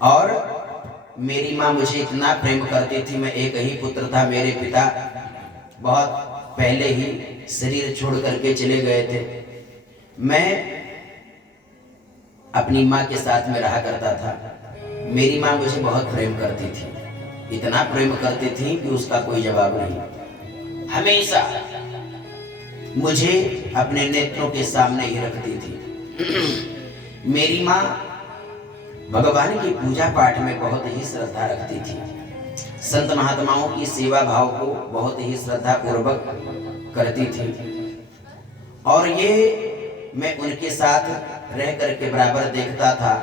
और मेरी माँ मुझे इतना प्रेम करती थी। मैं एक ही पुत्र था, मेरे पिता बहुत पहले ही शरीर छोड़ करके चले गए थे। मैं अपनी माँ के साथ में रहा करता था। मेरी माँ मुझे बहुत प्रेम करती थी, इतना प्रेम करती थी कि उसका कोई जवाब नहीं। हमेशा मुझे अपने नेत्रों के सामने ही रखती थी। मेरी माँ भगवान की पूजा पाठ में बहुत ही श्रद्धा रखती थी। संत महात्माओं की सेवा भाव को बहुत ही श्रद्धा पूर्वक करती थी। और ये मैं उनके साथ रह करके बराबर देखता था।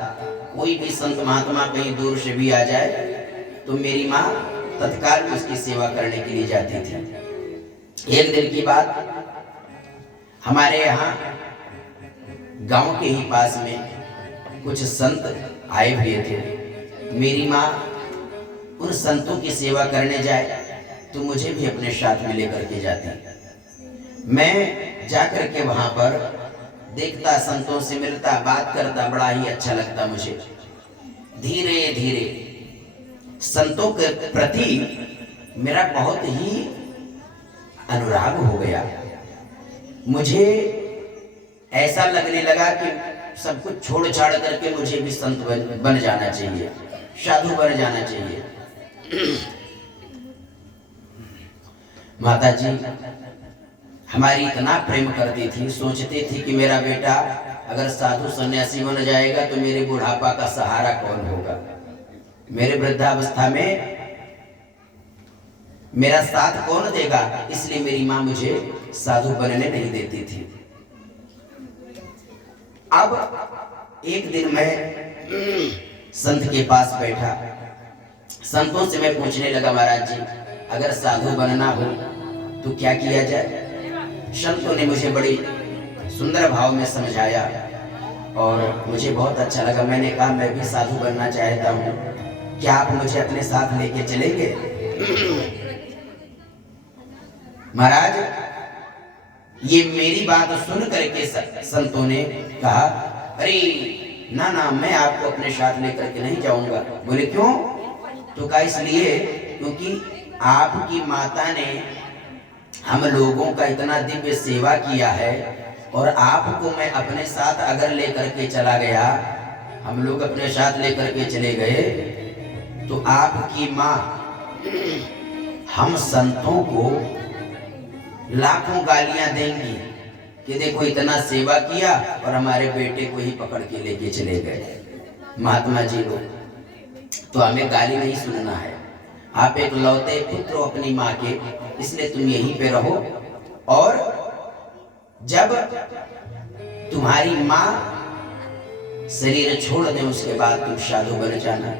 कोई भी संत महात्मा कहीं दूर से भी आ जाए तो मेरी माँ तत्काल उसकी सेवा करने के लिए जाती थी। एक दिन की बात, हमारे यहाँ गांव के ही पास में कुछ संत आए हुए थे। मेरी माँ उन संतों की सेवा करने जाए तो मुझे भी अपने साथ में लेकर के जाती। मैं जाकर के वहां पर देखता, संतों से मिलता, बात करता, बड़ा ही अच्छा लगता मुझे। धीरे धीरे संतों के प्रति मेरा बहुत ही अनुराग हो गया। मुझे ऐसा लगने लगा कि सब कुछ छोड़ छाड़ करके मुझे भी संत बन जाना चाहिए, साधु बन जाना चाहिए। माता जी हमारी इतना प्रेम करती थी, सोचती थी कि मेरा बेटा अगर साधु सन्यासी बन जाएगा तो मेरे बुढ़ापा का सहारा कौन होगा, मेरे वृद्धावस्था में मेरा साथ कौन देगा। इसलिए मेरी माँ मुझे साधु बनने नहीं देती थी। अब एक दिन मैं संत के पास बैठा, संतों से मैं पूछने लगा, महाराज जी अगर साधु बनना हो तो क्या किया जाए। संतों ने मुझे बड़ी सुंदर भाव में समझाया और मुझे बहुत अच्छा लगा। मैंने कहा मैं भी साधु बनना चाहता हूँ, क्या आप मुझे अपने साथ लेके चलेंगे। महाराज ये मेरी बात सुन करके संतों ने कहा, अरे ना ना, मैं आपको अपने साथ लेकर के नहीं जाऊंगा। बोले क्यों? तो कहा इसलिए क्योंकि आपकी माता ने हम लोगों का इतना दिव्य सेवा किया है और आपको मैं अपने साथ अगर लेकर के चला गया, हम लोग अपने साथ लेकर के चले गए तो आपकी माँ हम संतों को लाखों गालियां देंगी कि देखो इतना सेवा किया और हमारे बेटे को ही पकड़ के लेके चले गए। महात्मा जी को तो हमें गाली नहीं सुनना है, आप एक लौते पुत्र हो अपनी माँ के, इसलिए तुम यहीं पे रहो और जब तुम्हारी माँ शरीर छोड़ दे उसके बाद तुम साधु बन जाना।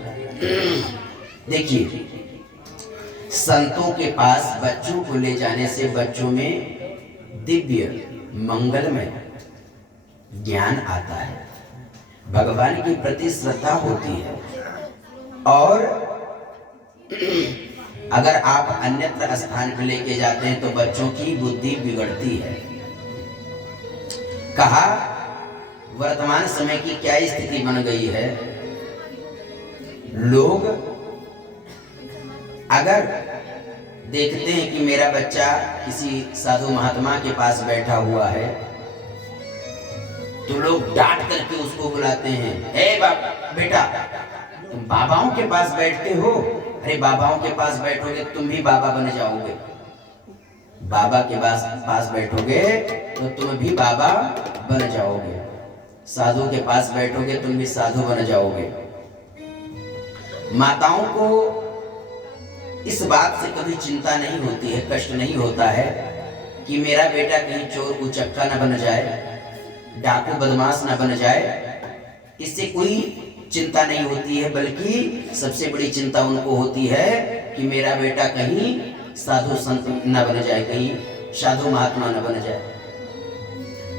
देखिए संतों के पास बच्चों को ले जाने से बच्चों में दिव्य मंगलमय ज्ञान आता है, भगवान के प्रति श्रद्धा होती है। और अगर आप अन्यत्र स्थान पर लेके जाते हैं तो बच्चों की बुद्धि बिगड़ती है। कहा वर्तमान समय की क्या स्थिति बन गई है, लोग अगर देखते हैं कि मेरा बच्चा किसी साधु महात्मा के पास बैठा हुआ है तो लोग डांट करके उसको बुलाते हैं, ए बेटा तुम बाबाओं के पास बैठते हो, अरे बाबाओं के पास बैठोगे तुम भी बाबा बन जाओगे, बाबा के पास बैठोगे तो तुम भी बाबा बन जाओगे, साधु के पास बैठोगे तुम भी साधु बन जाओगे। माताओं को इस बात से कभी चिंता नहीं होती है, कष्ट नहीं होता है कि मेरा बेटा कहीं चोर उचक्का न बन जाए, डाकू बदमाश न बन जाए, इससे कोई चिंता नहीं होती है। बल्कि सबसे बड़ी चिंता उनको होती है कि मेरा बेटा कहीं साधु संत न बन जाए, कहीं साधु महात्मा न बन जाए।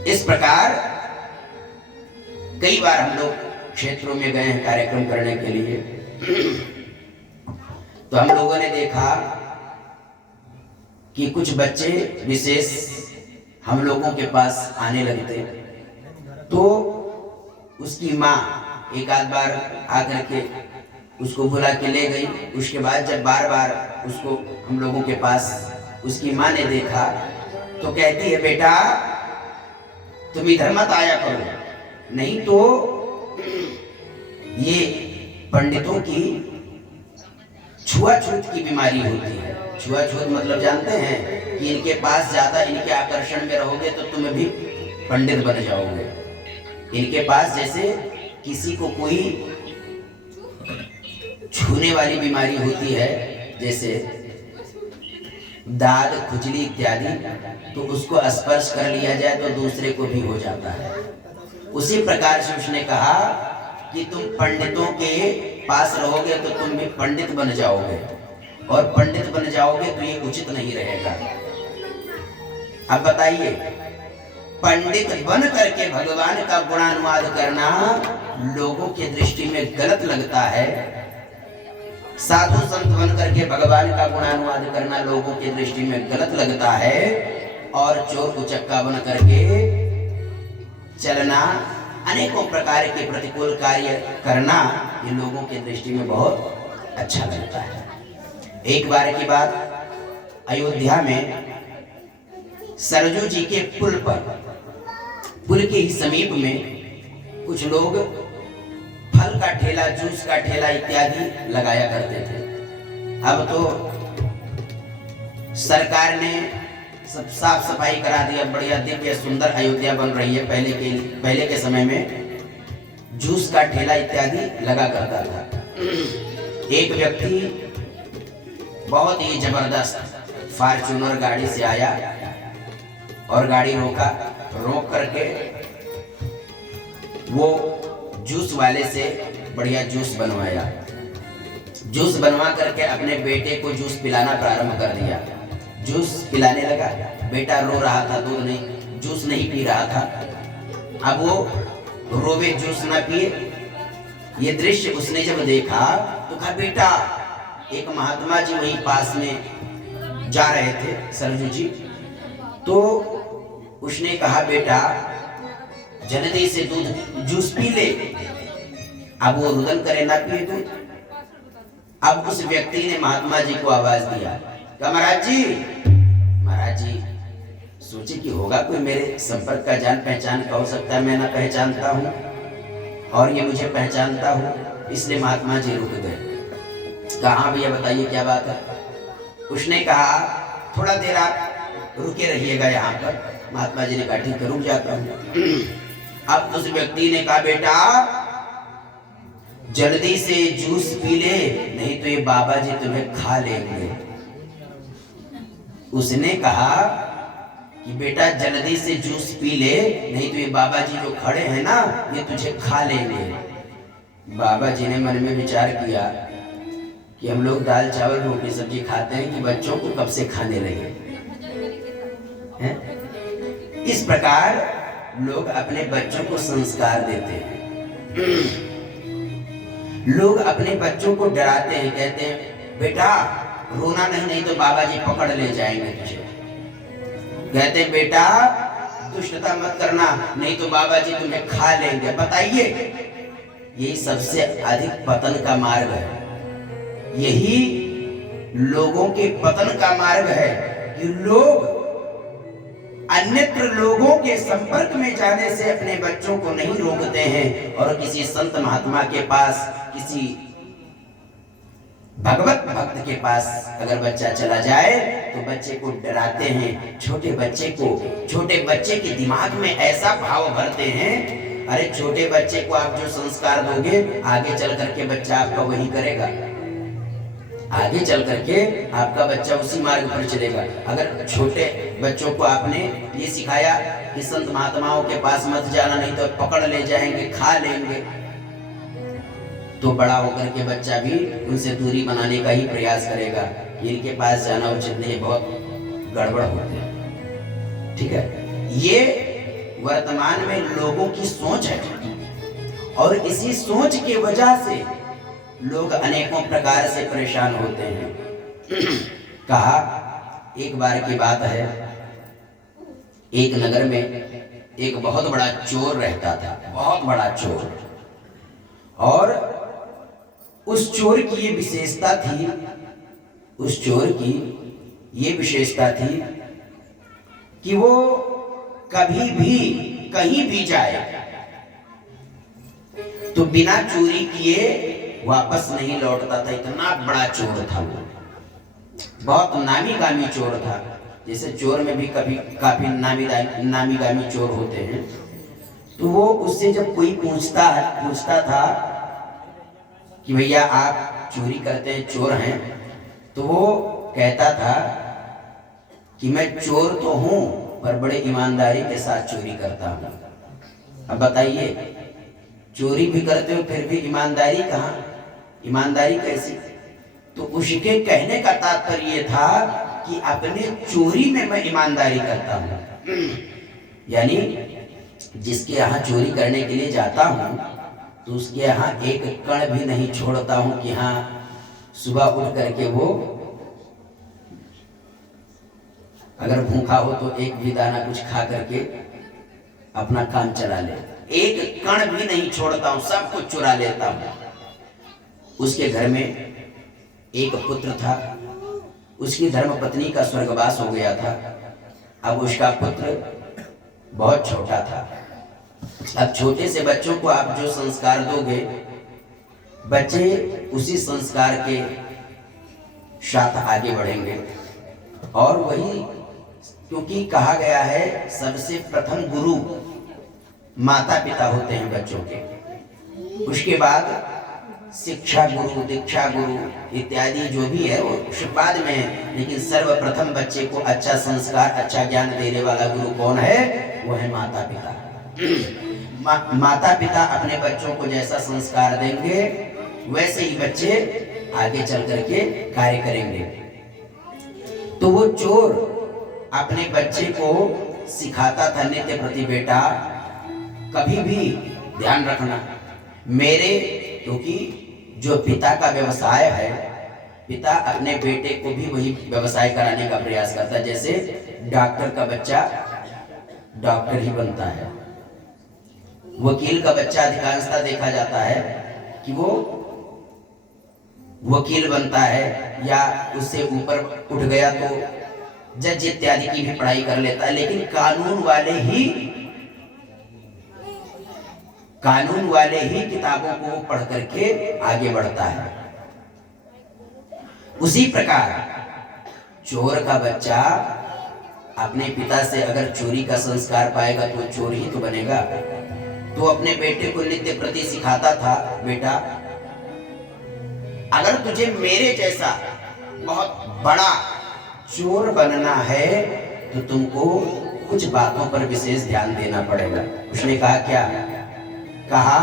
इस प्रकार कई बार हम लोग क्षेत्रों में गए हैं कार्यक्रम करने के लिए, तो हम लोगों ने देखा कि कुछ बच्चे विशेष हम लोगों के पास आने लगते तो उसकी माँ एक आध बार आकर के उसको बुला के ले गई। उसके बाद जब बार बार उसको हम लोगों के पास उसकी माँ ने देखा तो कहती है, बेटा तुम इधर मत आया करो, नहीं तो ये पंडितों की छुआछूत की बीमारी होती है। छुआछूत मतलब जानते हैं कि इनके पास ज्यादा इनके आकर्षण में रहोगे तो तुम भी पंडित बन जाओगे। इनके पास जैसे किसी को कोई छूने वाली बीमारी होती है, जैसे दाद, खुजली इत्यादि, तो उसको स्पर्श कर लिया जाए तो दूसरे को भी हो जाता है। उसी प्रकार से उसने कहा कि तुम पंडितों के पास रहोगे तो तुम भी पंडित बन जाओगे, और पंडित बन जाओगे तो ये उचित नहीं रहेगा। अब बताइए, पंडित बन करके भगवान का गुणानुवाद करना लोगों के दृष्टि में गलत लगता है, साधु संत बन करके भगवान का गुणानुवाद करना लोगों की दृष्टि में गलत लगता है, और चोर उचक्का बन करके चलना, अनेकों प्रकार के प्रतिकूल कार्य करना ये लोगों की दृष्टि में बहुत अच्छा लगता है। एक बार की बात, अयोध्या में सरजू जी के पुल पर, पुल के ही समीप में कुछ लोग फल का ठेला, जूस का ठेला इत्यादि लगाया करते थे। अब तो सरकार ने सब साफ सफाई करा दिया, बढ़िया दिव्य सुंदर अयोध्या बन रही है। पहले के समय में जूस का ठेला इत्यादि लगा करता था। एक व्यक्ति बहुत ही जबरदस्त फॉर्च्यूनर गाड़ी से आया और गाड़ी रोका, रोक करके वो जूस वाले से बढ़िया जूस बनवाया। जूस बनवा करके अपने बेटे को जूस पिलाना प्रारंभ कर दिया। जूस पिलाने लगा, बेटा रो रहा था, दूध नहीं, जूस नहीं पी रहा था। अब वो रोवे, जूस ना पिए। ये दृश्य उसने जब देखा तो कहा, बेटा, एक महात्मा जी वहीं पास में जा रहे थे, सरजू जी, तो उसने कहा, बेटा जल्दी से दूध जूस पी ले। अब वो रुदन करे, ना पिए दूध। अब उस व्यक्ति ने महात्मा जी को आवाज दिया, कहा, महाराज जी, महाराज जी सोचे कि होगा कोई मेरे संपर्क का, जान पहचान का हो सकता है, मैं ना पहचानता हूँ और ये मुझे पहचानता हूँ, इसलिए महात्मा जी रुक गए। कहा, भैया बताइए क्या बात है। उसने कहा, थोड़ा देर आप रुके रहिएगा यहाँ पर। महात्मा जी ने कहा, ठीक है, रुक जाता हूँ। अब उस व्यक्ति ने कहा, बेटा जल्दी से जूस पी ले, नहीं तो ये बाबा जी तुम्हें खा लेंगे। उसने कहा कि बेटा जल्दी से जूस पी ले, नहीं तो ये बाबा जी जो खड़े हैं ना, ये तुझे खा लेंगे। बाबा जी ने मन में विचार किया कि हम लोग दाल चावल रोटी सब्जी खाते हैं कि बच्चों को कब से खाने लगे हैं? इस प्रकार लोग अपने बच्चों को संस्कार देते हैं। लोग अपने बच्चों को डराते हैं, कहते हैं, बेटा रोना नहीं, नहीं तो बाबा जी पकड़ ले जाएंगे तुझे। कहते हैं, बेटा दुष्टता मत करना, नहीं तो बाबा जी तुम्हें खा लेंगे। बताइए, यही सबसे अधिक पतन का मार्ग है। यही लोगों के पतन का मार्ग है कि लोग अन्यत्र लोगों के संपर्क में जाने से अपने बच्चों को नहीं रोकते हैं, और किसी संत महात्मा के पास, किसी भगवत भक्त के पास अगर बच्चा चला जाए तो बच्चे को डराते हैं। छोटे बच्चे के दिमाग में ऐसा भाव भरते हैं, अरे छोटे बच्चे को आप जो संस्कार दोगे, आगे चल करके बच्चा आपका वही करेगा, आगे चल करके आपका बच्चा उसी मार्ग पर चलेगा। अगर छोटे बच्चों को आपने ये सिखाया कि संत महात्माओं के पास मत जाना, नहीं तो पकड़ ले जाएंगे, खा लेंगे, तो बड़ा होकर के बच्चा भी उनसे दूरी बनाने का ही प्रयास करेगा। इनके पास जाना उचित नहीं, बहुत गड़बड़ होते हैं। ठीक है, ये वर्तमान में लोगों की सोच है, और इसी सोच की वजह से लोग अनेकों प्रकार से परेशान होते हैं। कहा, एक बार की बात है, एक नगर में एक बहुत बड़ा चोर रहता था, बहुत बड़ा चोर। और उस चोर की ये विशेषता थी, उस चोर की ये विशेषता थी कि वो कभी भी कहीं भी जाए तो बिना चोरी किए वापस नहीं लौटता था। इतना बड़ा चोर था वो, बहुत नामी गामी चोर था। जैसे चोर में भी कभी काफी नामी गामी चोर होते हैं, तो वो उससे जब कोई पूछता था कि भैया आप चोरी करते हैं, चोर हैं, तो वो कहता था कि मैं चोर तो हूं पर बड़े ईमानदारी के साथ चोरी करता हूं। अब बताइए, चोरी भी करते हो फिर भी ईमानदारी कहाँ, ईमानदारी कैसी? तो उसके कहने का तात्पर्य था कि अपने चोरी में मैं ईमानदारी करता हूं। यानी जिसके यहाँ चोरी करने के लिए जाता हूं तो उसके यहाँ एक कण भी नहीं छोड़ता हूं कि हाँ सुबह उठ करके वो अगर भूखा हो तो एक भी दाना कुछ खा करके अपना काम चला ले। एक कण भी नहीं छोड़ता हूं, सब कुछ चुरा लेता हूं। उसके घर में एक पुत्र था, उसकी धर्मपत्नी का स्वर्गवास हो गया था। अब उसका पुत्र बहुत छोटा था। अब छोटे से बच्चों को आप जो संस्कार दोगे, बच्चे उसी संस्कार के साथ आगे बढ़ेंगे। और वही, क्योंकि कहा गया है सबसे प्रथम गुरु माता पिता होते हैं बच्चों के, उसके बाद शिक्षा गुरु, दीक्षा गुरु इत्यादि जो भी है वो बाद में, लेकिन सर्वप्रथम बच्चे को अच्छा संस्कार, अच्छा ज्ञान देने वाला गुरु कौन है? वो है माता पिता। माता पिता अपने बच्चों को जैसा संस्कार देंगे वैसे ही बच्चे आगे चल करके कार्य करेंगे। तो वो चोर अपने बच्चे को सिखाता था नित्य प्रति, बेटा कभी भी ध्यान रखना मेरे, क्योंकि जो पिता का व्यवसाय है, पिता अपने बेटे को भी वही व्यवसाय कराने का प्रयास करता है। जैसे डॉक्टर का बच्चा डॉक्टर ही बनता है, वकील का बच्चा अधिकांशतः देखा जाता है कि वो वकील बनता है, या उससे ऊपर उठ गया तो जज इत्यादि की भी पढ़ाई कर लेता है। लेकिन कानून वाले ही किताबों को पढ़ करके आगे बढ़ता है। उसी प्रकार चोर का बच्चा अपने पिता से अगर चोरी का संस्कार पाएगा तो चोर ही तो बनेगा। तो अपने बेटे को नित्य प्रति सिखाता था, बेटा अगर तुझे मेरे जैसा बहुत बड़ा चोर बनना है तो तुमको कुछ बातों पर विशेष ध्यान देना पड़ेगा। उसने कहा क्या? कहा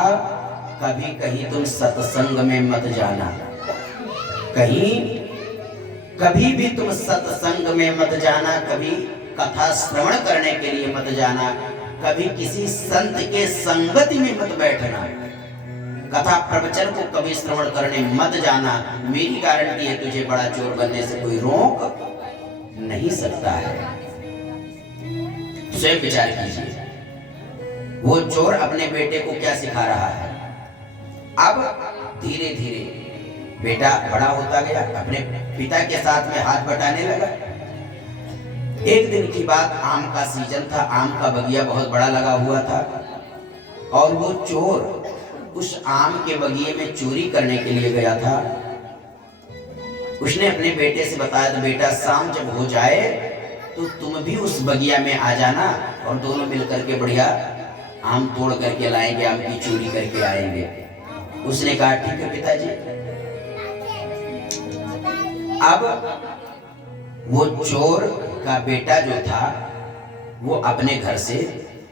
कभी कहीं तुम सत्संग में मत जाना, कभी भी तुम सत्संग में मत जाना, कभी कथा श्रवण करने के लिए मत जाना, कभी किसी संत के संगति में मत बैठना, कथा प्रवचन को कभी श्रवण करने मत जाना। मेरी गारंटी है तुझे बड़ा चोर बनने से कोई रोक नहीं सकता है। स्वयं विचार कीजिए, वो चोर अपने बेटे को क्या सिखा रहा है। अब धीरे धीरे बेटा बड़ा होता गया, अपने पिता के साथ में हाथ बटाने लगा। एक दिन की बात, आम का सीजन था, आम का बगिया बहुत बड़ा लगा हुआ था, और वो चोर उस आम के बगिए में चोरी करने के लिए गया था। उसने अपने बेटे से बताया था, बेटा शाम जब हो जाए तो तुम भी उस बगिया में आ जाना और दोनों मिलकर के बढ़िया आम तोड़ करके लाएंगे, आम की चोरी करके आएंगे। उसने कहा ठीक है पिताजी। अब वो चोर का बेटा जो था वो अपने घर से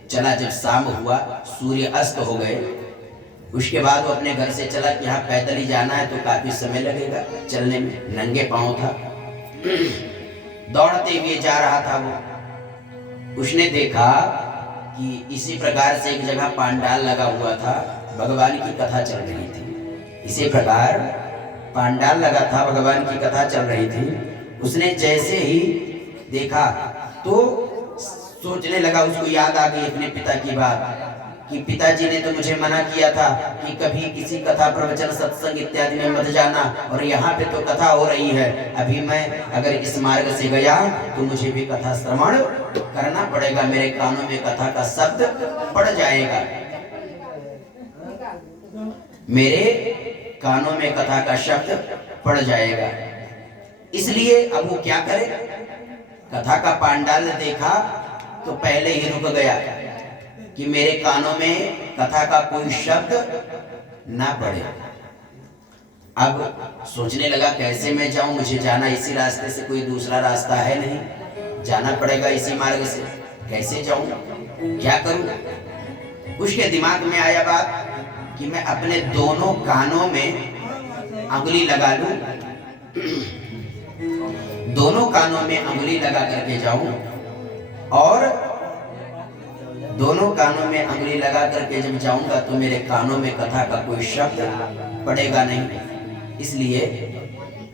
चला। जब शाम हुआ, सूर्य अस्त हो गए, उसके बाद वो अपने घर से चला कि यहाँ पैदल ही जाना है तो काफी समय लगेगा चलने में, नंगे पांव था, दौड़ते हुए जा रहा था वो। उसने देखा कि इसी प्रकार से एक जगह पांडाल लगा हुआ था, भगवान की कथा चल रही थी। इसी प्रकार पांडाल लगा था, भगवान की कथा चल रही थी। उसने जैसे ही देखा तो सोचने लगा, उसको याद आ गई अपने पिता की बात कि पिताजी ने तो मुझे मना किया था कि कभी किसी कथा प्रवचन सत्संग इत्यादि में मत जाना, और यहाँ पे तो कथा हो रही है। अभी मैं अगर इस मार्ग से गया तो मुझे भी कथा श्रवण करना पड़ेगा, मेरे कानों में कथा का शब्द पड़ जाएगा, मेरे कानों में कथा का शब्द पड़ जाएगा। इसलिए अब वो क्या करे, कथा का पांडाल देखा तो पहले ही रुक गया कि मेरे कानों में कथा का कोई शब्द ना पड़े। अब सोचने लगा कैसे मैं जाऊं, मुझे जाना इसी रास्ते से, कोई दूसरा रास्ता है नहीं, जाना पड़ेगा इसी मार्ग से, कैसे जाऊं, क्या करूं। उसके दिमाग में आया बात कि मैं अपने दोनों कानों में अंगुली लगा लूं, दोनों कानों में अंगुली लगा करके जाऊं, और दोनों कानों में अंगुली लगा करके जब जाऊंगा तो मेरे कानों में कथा का कोई शब्द पड़ेगा नहीं। इसलिए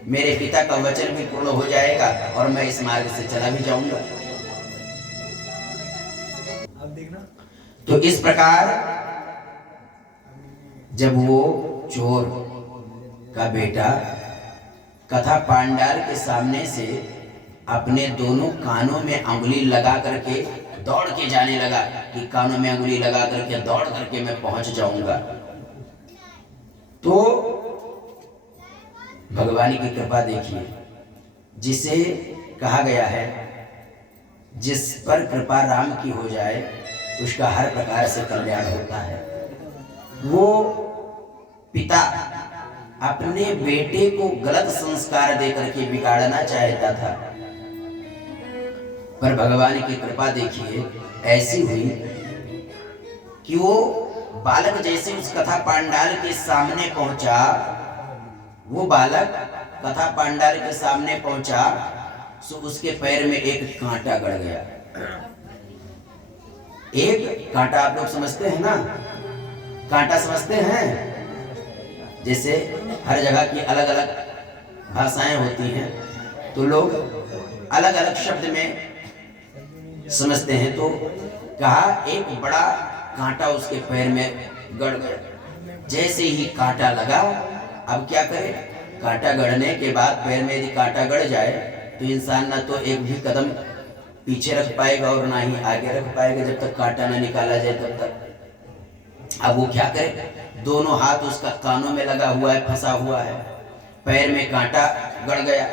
मेरे पिता का वचन भी पूर्ण हो जाएगा और मैं इस मार्ग से चला भी जाऊंगा। तो इस प्रकार जब वो चोर का बेटा कथा पांडाल के सामने से अपने दोनों कानों में अंगुली लगा करके दौड़ के जाने लगा कि कानों में अंगुली लगा करके दौड़ करके मैं पहुंच जाऊंगा, तो भगवान की कृपा देखिए, जिसे कहा गया है जिस पर कृपा राम की हो जाए उसका हर प्रकार से कल्याण होता है। वो पिता अपने बेटे को गलत संस्कार देकर के बिगाड़ना चाहता था, पर भगवान की कृपा देखिए ऐसी हुई कि वो बालक जैसे उस कथा पांडाल के सामने पहुंचा, वो बालक कथा पांडाल के सामने पहुंचा तो उसके पैर में एक कांटा गड़ गया। एक कांटा आप लोग समझते हैं ना, कांटा समझते हैं, जैसे हर जगह की अलग अलग भाषाएं होती हैं तो लोग अलग अलग शब्द में समझते हैं। तो कहा एक बड़ा कांटा उसके पैर में गड़ गया। जैसे ही कांटा लगा, अब क्या करे, कांटा गड़ने के बाद पैर में यदि कांटा गड़ जाए तो इंसान ना तो एक भी कदम पीछे रख पाएगा और ना ही आगे रख पाएगा जब तक कांटा ना निकाला जाए तब तक। अब वो क्या करे, दोनों हाथ उसका कानों में लगा हुआ है, फंसा हुआ है, पैर में कांटा गड़ गया।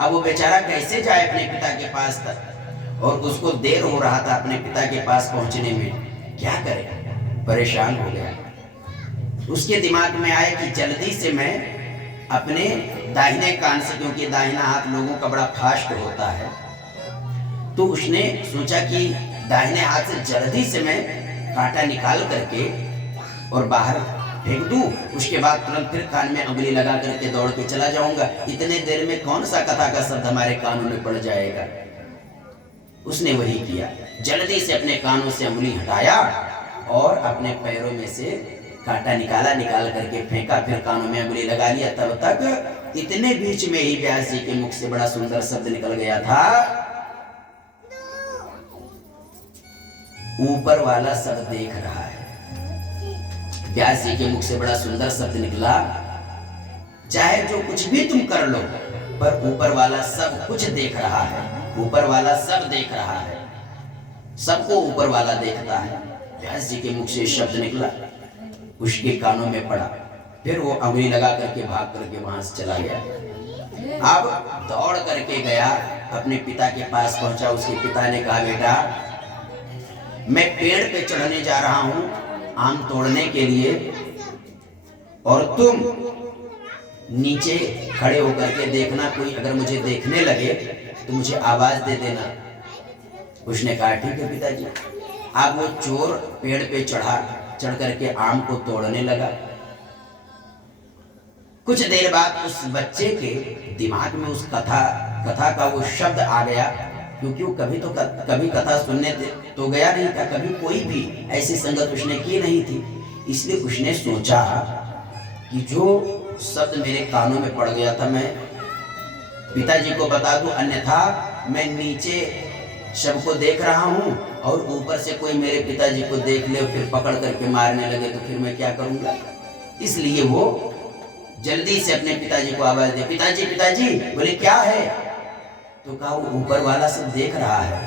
अब वो बेचारा कैसे जाए अपने पिता के पास तक, और उसको देर हो रहा था अपने पिता के पास पहुंचने में, क्या करे, परेशान हो गया। उसके दिमाग में आया कि जल्दी से मैं अपने दाहिने कान से, क्योंकि दाहिना हाथ लोगों का बड़ा फास्ट होता है, तो उसने सोचा कि दाहिने हाथ से जल्दी से मैं कांटा निकाल करके और बाहर फेंक दूं, उसके बाद तुरंत फिर कान में अंगुली लगा करके दौड़ के चला जाऊंगा, इतने देर में कौन सा कथा का शब्द हमारे कानों में पड़ जाएगा। उसने वही किया, जल्दी से अपने कानों से अंगुली हटाया और अपने पैरों में से कांटा निकाला, निकाल करके फेंका, फिर कानों में अंगुली लगा लिया। तब तक इतने बीच में ही व्यास जी के मुख से बड़ा सुंदर शब्द निकल गया था, ऊपर वाला सब देख रहा है। व्यास जी के मुख से बड़ा सुंदर शब्द निकला, चाहे जो कुछ भी तुम कर लो पर ऊपर वाला सब कुछ देख रहा है, ऊपर वाला सब देख रहा है, सबको ऊपर वाला देखता है। व्यास जी के मुख से शब्द निकला, उसके कानों में पड़ा, फिर वो अंगुली लगा करके भाग करके वहां से चला गया। अब दौड़ करके गया, अपने पिता के पास पहुंचा। उसके पिता ने कहा, बेटा मैं पेड़ पे चढ़ने जा रहा हूं आम तोड़ने के लिए, और तुम नीचे खड़े होकर के देखना, कोई अगर मुझे देखने लगे तो मुझे आवाज दे देना। उसने कहा ठीक है पिताजी। अब वो चोर पेड़ पे चढ़ करके आम को तोड़ने लगा। कुछ देर बाद उस बच्चे के दिमाग में उस कथा का वो शब्द आ गया, क्योंकि वो कभी कथा सुनने तो गया नहीं था, कभी कोई भी ऐसी संगत उसने की नहीं थी। इसलिए उसने सोचा कि जो शब्द मेरे कानों में पड़ गया था मैं पिताजी को बता दूं, अन्यथा मैं नीचे सबको देख रहा हूं और ऊपर से कोई मेरे पिताजी को देख ले और फिर पकड़ करके मारने लगे तो फिर मैं क्या करूंगा। इसलिए वो जल्दी से अपने पिताजी को आवाज दे, पिताजी पिताजी। बोले क्या है? तो कहा वो ऊपर वाला सब देख रहा है।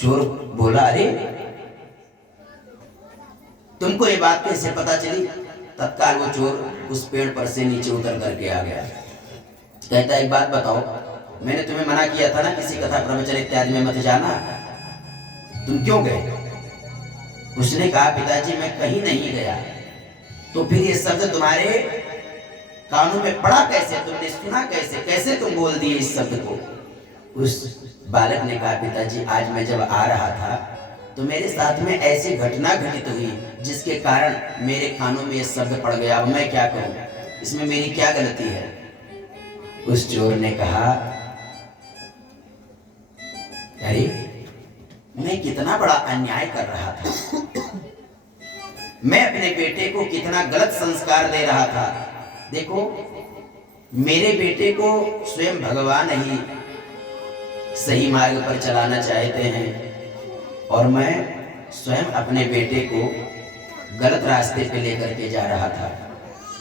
चोर बोला अरे तुमको ये बात कैसे पता चली? तत्काल वो चोर उस पेड़ पर से नीचे उतर करके आ गया। कहता एक बात बताओ, मैंने तुम्हें मना किया था ना किसी कथा प्रवचन इत्यादि में मत जाना, तुम क्यों गए? उसने कहा पिताजी मैं कहीं नहीं गया। तो फिर ये शब्द तुम्हारे कानों में पड़ा कैसे? तुमने सुना कैसे? कैसे तुम बोल दिए इस शब्द को? उस बालक ने कहा पिताजी आज मैं जब आ रहा था तो मेरे साथ में ऐसी घटना घटित हुई जिसके कारण मेरे कानों में ये शब्द पड़ गया। अब मैं क्या करूं? इसमें मेरी क्या गलती है? उस चोर ने कहा अरे मैं कितना बड़ा अन्याय कर रहा था, मैं अपने बेटे को कितना गलत संस्कार दे रहा था। देखो मेरे बेटे को स्वयं भगवान ही सही मार्ग पर चलाना चाहते हैं और मैं स्वयं अपने बेटे को गलत रास्ते पे लेकर के जा रहा था।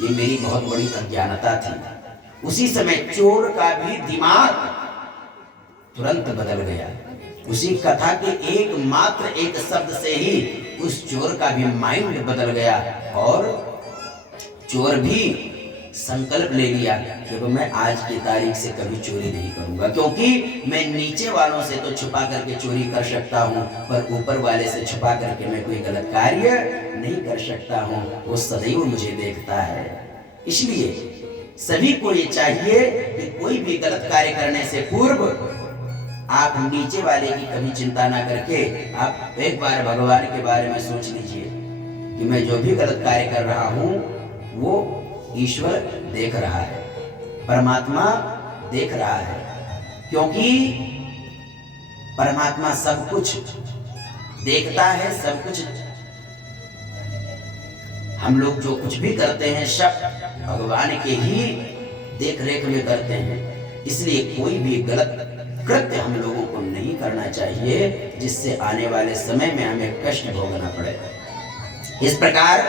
ये मेरी बहुत बड़ी अज्ञानता थी। उसी समय चोर का भी दिमाग तुरंत बदल गया। उसी कथा के एक शब्द से ही उस चोर का भी माइंड बदल गया और चोर भी संकल्प ले लिया कि मैं आज की तारीख से कभी चोरी नहीं करूंगा, क्योंकि मैं नीचे वालों से तो छुपा करके चोरी कर सकता हूं पर ऊपर वाले से छुपा करके मैं कोई गलत कार्य नहीं कर सकता हूं। वो सदैव मुझे देखता है। इसलिए सभी को ये चाहिए कि कोई भी गलत कार्य करने से पूर्व आप नीचे वाले की कभी चिंता ना करके आप एक बार भगवान के बारे में सोच लीजिए कि मैं जो भी गलत कार्य कर रहा हूं वो ईश्वर देख रहा है, परमात्मा देख रहा है, क्योंकि परमात्मा सब कुछ देखता है। सब कुछ हम लोग जो कुछ भी करते हैं सब भगवान के ही देख रेख में करते हैं। इसलिए कोई भी गलत कृत्य हम लोगों को नहीं करना चाहिए जिससे आने वाले समय में हमें कष्ट भोगना पड़े। इस प्रकार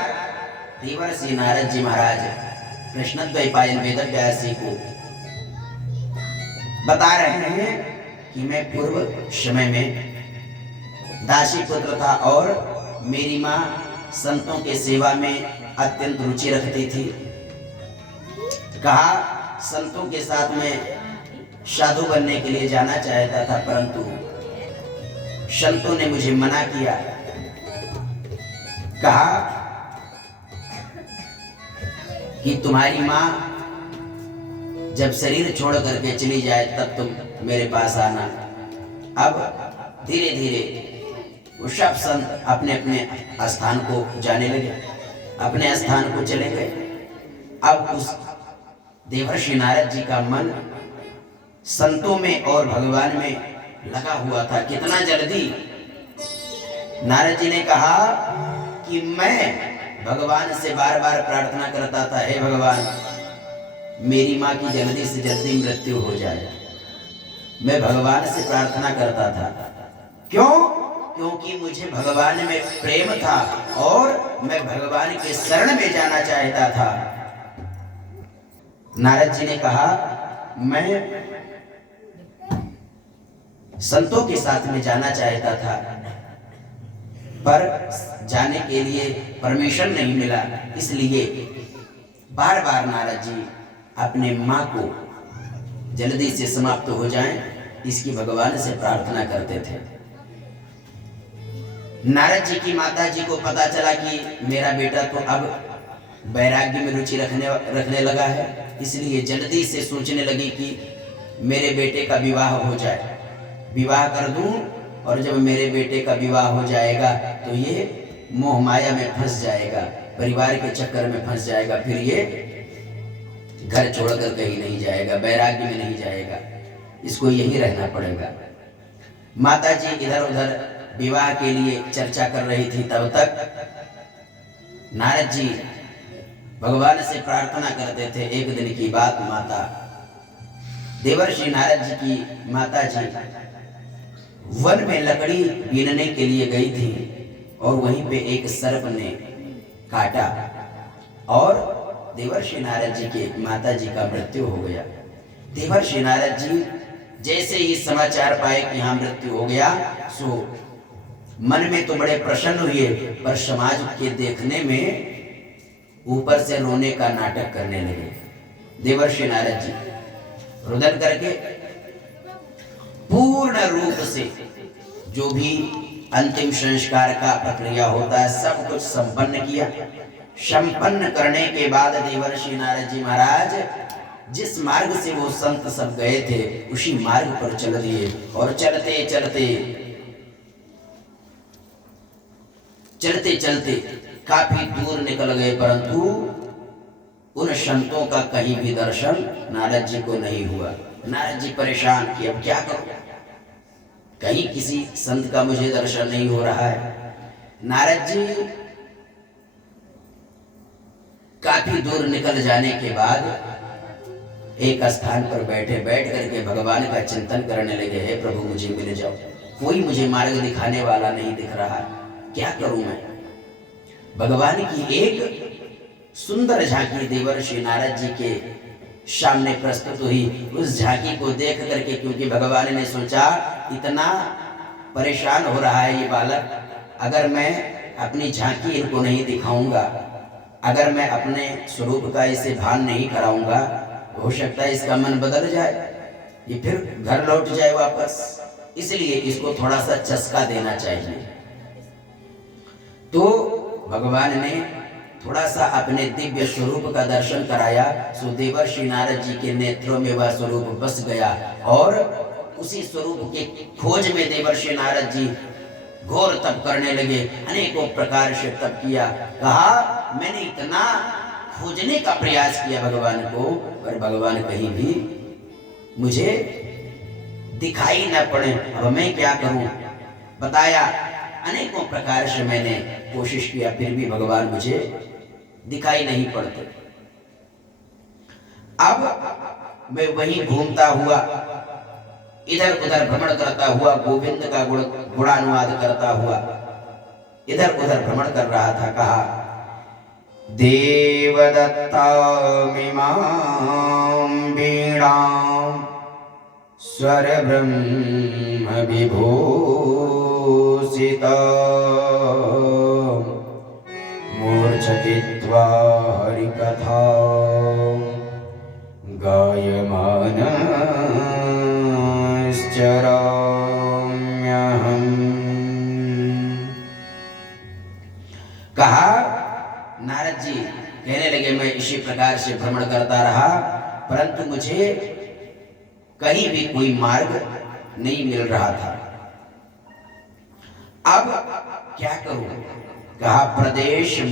देवर्षि नारद जी महाराज कृष्णद्वैपायन वेदव्यास जी को बता रहे हैं कि मैं पूर्व समय में दासी पुत्र था और मेरी माँ संतों के सेवा में अत्यंत रुचि रखती थी। कहा संतों के साथ में साधु बनने के लिए जाना चाहता था परंतु संतों ने मुझे मना किया। कहा कि तुम्हारी माँ जब शरीर छोड़ करके चली जाए तब तुम मेरे पास आना। अब धीरे धीरे वो सब संत अपने अपने स्थान को जाने लगे, अपने स्थान को चले गए। अब उस देवर्षि नारद जी का मन संतों में और भगवान में लगा हुआ था। कितना जल्दी नारद जी ने कहा कि मैं भगवान से बार बार प्रार्थना करता था, हे भगवान मेरी माँ की जल्दी से जल्दी मृत्यु हो जाए। मैं भगवान से प्रार्थना करता था। क्यों? क्योंकि मुझे भगवान में प्रेम था और मैं भगवान के शरण में जाना चाहता था। नारद जी ने कहा मैं संतों के साथ में जाना चाहता था पर जाने के लिए परमिशन नहीं मिला। इसलिए बार बार नारद जी अपने माँ को जल्दी से समाप्त हो जाएं इसकी भगवान से प्रार्थना करते थे। नारद जी की माता जी को पता चला कि मेरा बेटा तो अब वैराग्य में रुचि रखने लगा है, इसलिए जल्दी से सोचने लगी कि मेरे बेटे का विवाह हो जाए, विवाह कर दूं और जब मेरे बेटे का विवाह हो जाएगा तो ये मोह माया में फंस जाएगा, परिवार के चक्कर में फंस जाएगा, फिर ये घर छोड़कर कहीं नहीं जाएगा, वैराग्य में नहीं जाएगा, इसको यहीं रहना पड़ेगा। माता जी इधर उधर विवाह के लिए चर्चा कर रही थी। तब तक नारद जी भगवान से प्रार्थना करते थे। एक दिन की बात, माता देवर्षि नारद जी की माता जी वन में लकड़ी बीनने के लिए गई थी और वहीं पे एक सर्प ने काटा और देवर्षि नारद जी के माता जी का मृत्यु हो गया। देवर्षि नारद जी जैसे ही समाचार पाए कि हाँ मृत्यु हो गया, सो मन में तो बड़े प्रसन्न हुए, पर समाज के देखने में ऊपर से रोने का नाटक करने लगे। देवर्षि नारद जी रुदन करके पूर्ण रूप से जो भी अंतिम संस्कार का प्रक्रिया होता है सब कुछ संपन्न किया। संपन्न करने के बाद देवर्षि नारद जी महाराज जिस मार्ग से वो संत सब गए थे उसी मार्ग पर चल दिए और चलते चलते चलते चलते काफी दूर निकल गए, परंतु उन संतों का कहीं भी दर्शन नारद जी को नहीं हुआ। नारद जी परेशान कि अब क्या करूं, कहीं किसी संत का मुझे दर्शन नहीं हो रहा है। नारद जी काफी दूर निकल जाने के बाद एक स्थान पर बैठ करके भगवान का चिंतन करने लगे। हे प्रभु मुझे मिल जाओ, कोई मुझे मार्ग दिखाने वाला नहीं दिख रहा है, क्या करूं मैं। भगवान की एक सुंदर झांकी देवर्षि नारद जी के सामने प्रस्तुत हुई। उस झांकी को देख करके, क्योंकि भगवान ने सोचा इतना परेशान हो रहा है ये बालक, अगर मैं अपनी झांकी इनको नहीं दिखाऊंगा, अगर मैं अपने स्वरूप का इसे भान नहीं कराऊंगा, हो सकता है इसका मन बदल जाए, ये फिर घर लौट जाए वापस, इसलिए इसको थोड़ा सा चस्का देना चाहिए। तो भगवान ने थोड़ा सा अपने दिव्य स्वरूप का दर्शन कराया। सो देवर्षि नारद जी के नेत्रों में वह स्वरूप बस गया और उसी स्वरूप के खोज में देवर्षि नारद जी घोर तप करने लगे। अनेकों प्रकार से तप किया। कहा मैंने इतना खोजने का प्रयास किया भगवान को, पर भगवान कहीं भी मुझे दिखाई न पड़े, अब मैं क्या करूं। बताया अनेकों प्रकार से मैंने कोशिश किया, फिर भी भगवान मुझे दिखाई नहीं पड़ते। अब मैं वहीं घूमता हुआ, इधर उधर भ्रमण करता हुआ, गोविंद का गुणानुवाद करता हुआ इधर उधर भ्रमण कर रहा था। कहा देवदत्तामिमां वीणां स्वर ब्रह्म विभूषिता मूर्छयित्वा हरिकथा गायमानश्चराम्यहम्। कहा नारद जी कहने लगे मैं इसी प्रकार से भ्रमण करता रहा, परंतु मुझे कहीं भी कोई मार्ग नहीं मिल रहा था। अब क्या करूं। कहा प्रदेश